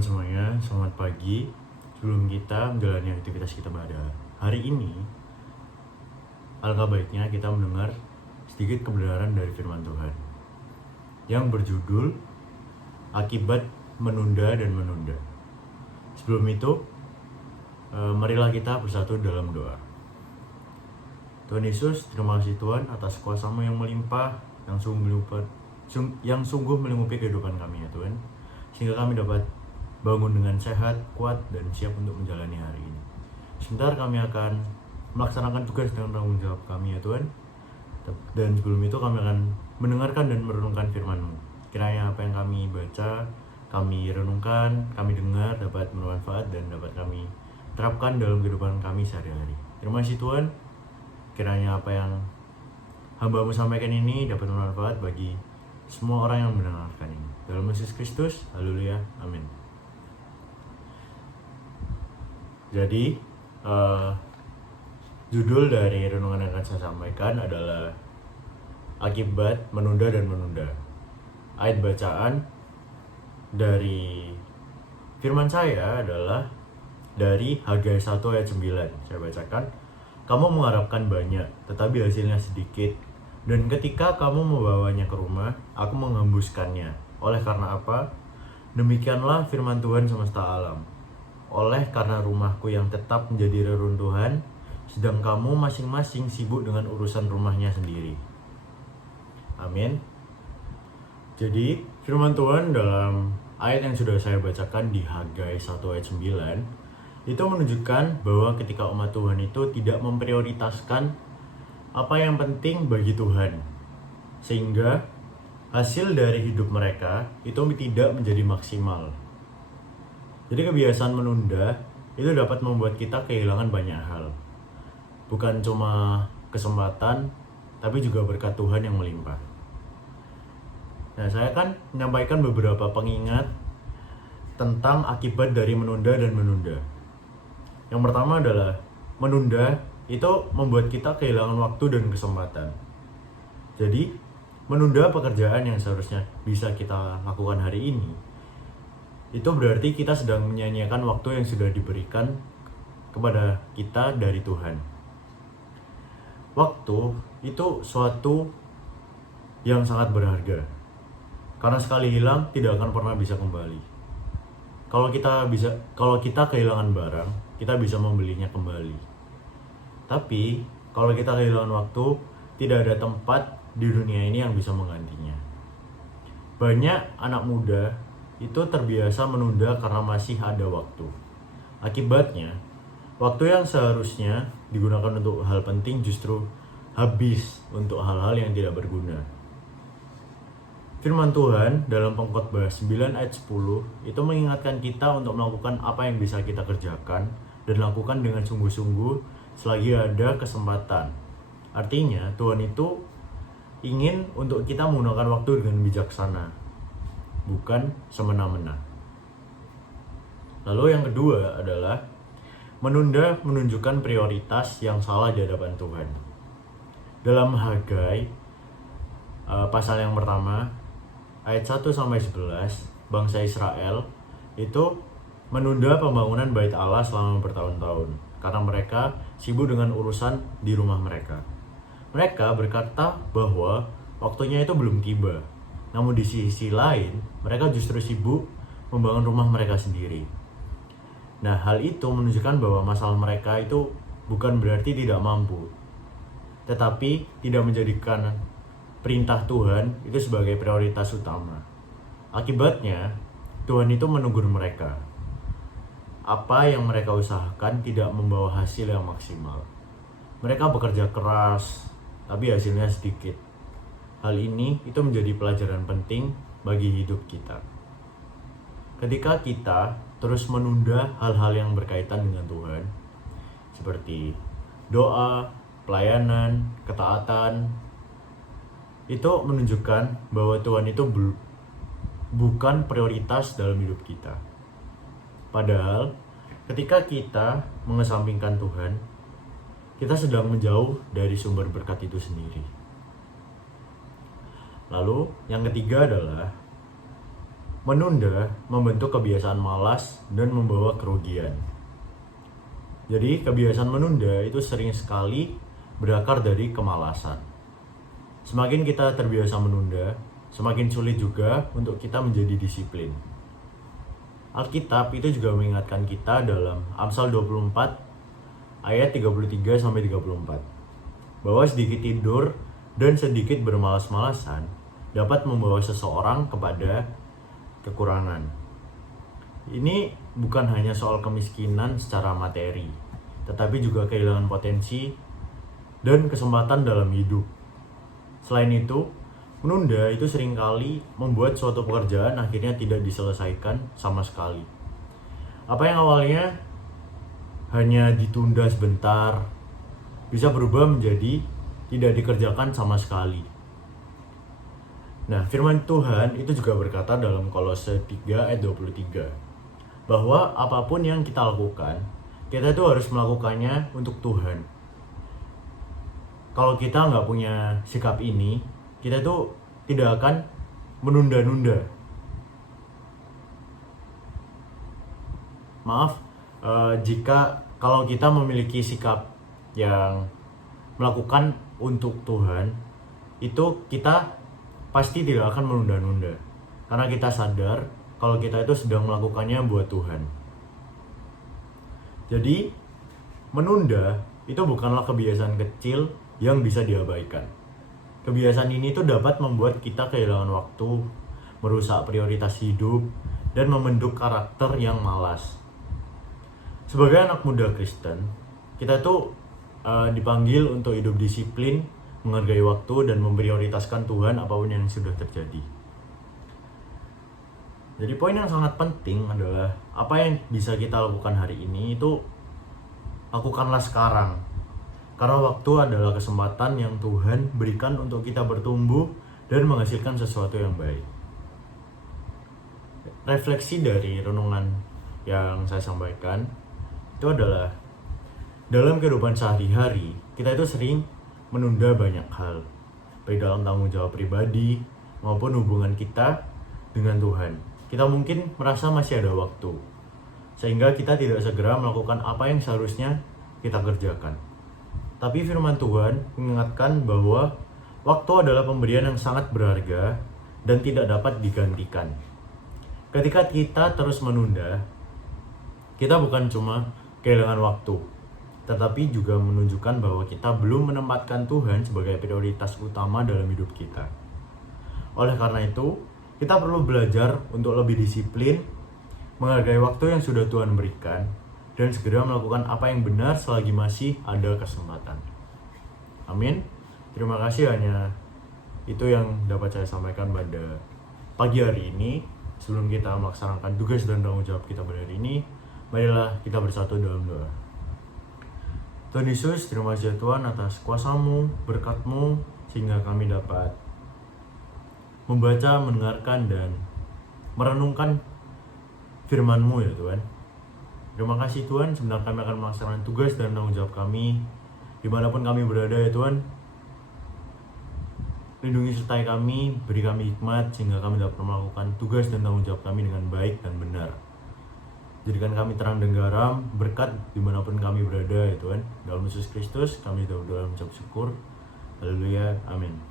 teman-teman semuanya, selamat pagi. Sebelum kita menjalani aktivitas kita pada hari ini, alangkah baiknya kita mendengar sedikit kebenaran dari firman Tuhan yang berjudul Akibat Menunda dan Menunda. Sebelum itu, marilah kita bersatu dalam doa. Tuhan Yesus, terima kasih Tuhan atas kuasa-Mu yang melimpah, yang sungguh melingkupi kehidupan kami ya Tuhan, sehingga kami dapat bangun dengan sehat, kuat, dan siap untuk menjalani hari ini. Sebentar kami akan melaksanakan tugas dengan tanggung jawab kami ya Tuhan. Dan sebelum itu kami akan mendengarkan dan merenungkan firman-Mu. Kiranya apa yang kami baca, kami renungkan, kami dengar dapat bermanfaat dan dapat kami terapkan dalam kehidupan kami sehari-hari. Terima kasih Tuhan. Kiranya apa yang hamba-Mu sampaikan ini dapat bermanfaat bagi semua orang yang mendengarkan ini. Dalam Yesus Kristus, haleluya, amin. Jadi, judul dari renungan yang akan saya sampaikan adalah Akibat Menunda dan Menunda. Ayat bacaan dari firman saya adalah dari Hagai 1 ayat 9. Saya bacakan, "Kamu mengharapkan banyak, tetapi hasilnya sedikit. Dan ketika kamu membawanya ke rumah, aku menghembuskannya. Oleh karena apa? Demikianlah firman Tuhan semesta alam. Oleh karena rumahku yang tetap menjadi reruntuhan, sedang kamu masing-masing sibuk dengan urusan rumahnya sendiri." Amin. Jadi, firman Tuhan dalam ayat yang sudah saya bacakan di Hagai 1 ayat 9, itu menunjukkan bahwa ketika umat Tuhan itu tidak memprioritaskan apa yang penting bagi Tuhan, sehingga hasil dari hidup mereka itu tidak menjadi maksimal. Jadi kebiasaan menunda itu dapat membuat kita kehilangan banyak hal. Bukan cuma kesempatan, tapi juga berkat Tuhan yang melimpah. Nah, saya akan menyampaikan beberapa pengingat tentang akibat dari menunda dan menunda. Yang pertama adalah menunda itu membuat kita kehilangan waktu dan kesempatan. Jadi, menunda pekerjaan yang seharusnya bisa kita lakukan hari ini, itu berarti kita sedang menyanyiakan waktu yang sudah diberikan kepada kita dari Tuhan. Waktu itu suatu yang sangat berharga, karena sekali hilang tidak akan pernah bisa kembali. Kalau kita kehilangan barang, kita bisa membelinya kembali. Tapi, kalau kita kehilangan waktu, tidak ada tempat di dunia ini yang bisa menggantinya. Banyak anak muda itu terbiasa menunda karena masih ada waktu. Akibatnya, waktu yang seharusnya digunakan untuk hal penting justru habis untuk hal-hal yang tidak berguna. Firman Tuhan dalam Pengkhotbah 9 ayat 10 itu mengingatkan kita untuk melakukan apa yang bisa kita kerjakan dan lakukan dengan sungguh-sungguh selagi ada kesempatan. Artinya, Tuhan itu ingin untuk kita menggunakan waktu dengan bijaksana, bukan semena-mena. Lalu yang kedua adalah menunda menunjukkan prioritas yang salah di hadapan Tuhan. Dalam Hagai pasal yang pertama ayat 1-11, bangsa Israel itu menunda pembangunan bait Allah selama bertahun-tahun karena mereka sibuk dengan urusan di rumah mereka. Mereka berkata bahwa waktunya itu belum tiba. Namun di sisi lain, mereka justru sibuk membangun rumah mereka sendiri. Nah, hal itu menunjukkan bahwa masalah mereka itu bukan berarti tidak mampu, tetapi tidak menjadikan perintah Tuhan itu sebagai prioritas utama. Akibatnya, Tuhan itu menegur mereka. Apa yang mereka usahakan tidak membawa hasil yang maksimal. Mereka bekerja keras, tapi hasilnya sedikit. Hal ini itu menjadi pelajaran penting bagi hidup kita. Ketika kita terus menunda hal-hal yang berkaitan dengan Tuhan, seperti doa, pelayanan, ketaatan, itu menunjukkan bahwa Tuhan itu bukan prioritas dalam hidup kita. Padahal, ketika kita mengesampingkan Tuhan, kita sedang menjauh dari sumber berkat itu sendiri. Lalu, yang ketiga adalah menunda membentuk kebiasaan malas dan membawa kerugian. Jadi kebiasaan menunda itu sering sekali berakar dari kemalasan. Semakin kita terbiasa menunda, semakin sulit juga untuk kita menjadi disiplin. Alkitab itu juga mengingatkan kita dalam Amsal 24 ayat 33-34 bahwa sedikit tidur dan sedikit bermalas-malasan dapat membawa seseorang kepada kekurangan. Ini bukan hanya soal kemiskinan secara materi, tetapi juga kehilangan potensi dan kesempatan dalam hidup. Selain itu, menunda itu seringkali membuat suatu pekerjaan akhirnya tidak diselesaikan sama sekali. Apa yang awalnya hanya ditunda sebentar, bisa berubah menjadi tidak dikerjakan sama sekali. Nah, firman Tuhan itu juga berkata dalam Kolose 3 ayat 23 bahwa apapun yang kita lakukan, kita itu harus melakukannya untuk Tuhan. Kalau kita nggak punya sikap ini, kita itu tidak akan menunda-nunda. Maaf, jika kalau kita memiliki sikap yang melakukan untuk Tuhan, itu kita pasti tidak akan menunda-nunda. Karena kita sadar kalau kita itu sedang melakukannya buat Tuhan. Jadi, menunda itu bukanlah kebiasaan kecil yang bisa diabaikan. Kebiasaan ini tuh dapat membuat kita kehilangan waktu, merusak prioritas hidup, dan membentuk karakter yang malas. Sebagai anak muda Kristen, kita tuh dipanggil untuk hidup disiplin, menghargai waktu, dan memprioritaskan Tuhan apapun yang sudah terjadi. Jadi poin yang sangat penting adalah apa yang bisa kita lakukan hari ini itu lakukanlah sekarang. Karena waktu adalah kesempatan yang Tuhan berikan untuk kita bertumbuh dan menghasilkan sesuatu yang baik. Refleksi dari renungan yang saya sampaikan itu adalah dalam kehidupan sehari-hari kita itu sering menunda banyak hal, baik dalam tanggung jawab pribadi maupun hubungan kita dengan Tuhan. Kita mungkin merasa masih ada waktu, sehingga kita tidak segera melakukan apa yang seharusnya kita kerjakan. Tapi firman Tuhan mengingatkan bahwa waktu adalah pemberian yang sangat berharga dan tidak dapat digantikan. Ketika kita terus menunda, kita bukan cuma kehilangan waktu, tetapi juga menunjukkan bahwa kita belum menempatkan Tuhan sebagai prioritas utama dalam hidup kita. Oleh karena itu, kita perlu belajar untuk lebih disiplin, menghargai waktu yang sudah Tuhan berikan, dan segera melakukan apa yang benar selagi masih ada kesempatan. Amin. Terima kasih, hanya itu yang dapat saya sampaikan pada pagi hari ini. Sebelum kita melaksanakan tugas dan tanggung jawab kita pada hari ini, marilah kita bersatu dalam doa. Tuhan Yesus, terima kasih Tuhan atas kuasa-Mu, berkat-Mu, sehingga kami dapat membaca, mendengarkan, dan merenungkan firman-Mu ya Tuhan. Terima kasih Tuhan, sebentar kami akan melaksanakan tugas dan tanggung jawab kami dimanapun kami berada ya Tuhan. Lindungi sertai kami, beri kami hikmat sehingga kami dapat melakukan tugas dan tanggung jawab kami dengan baik dan benar. Jadikan kami terang dan garam, berkat dimanapun kami berada ya Tuhan. Dalam Yesus Kristus kami berdoa mengucap syukur. Haleluya, amin.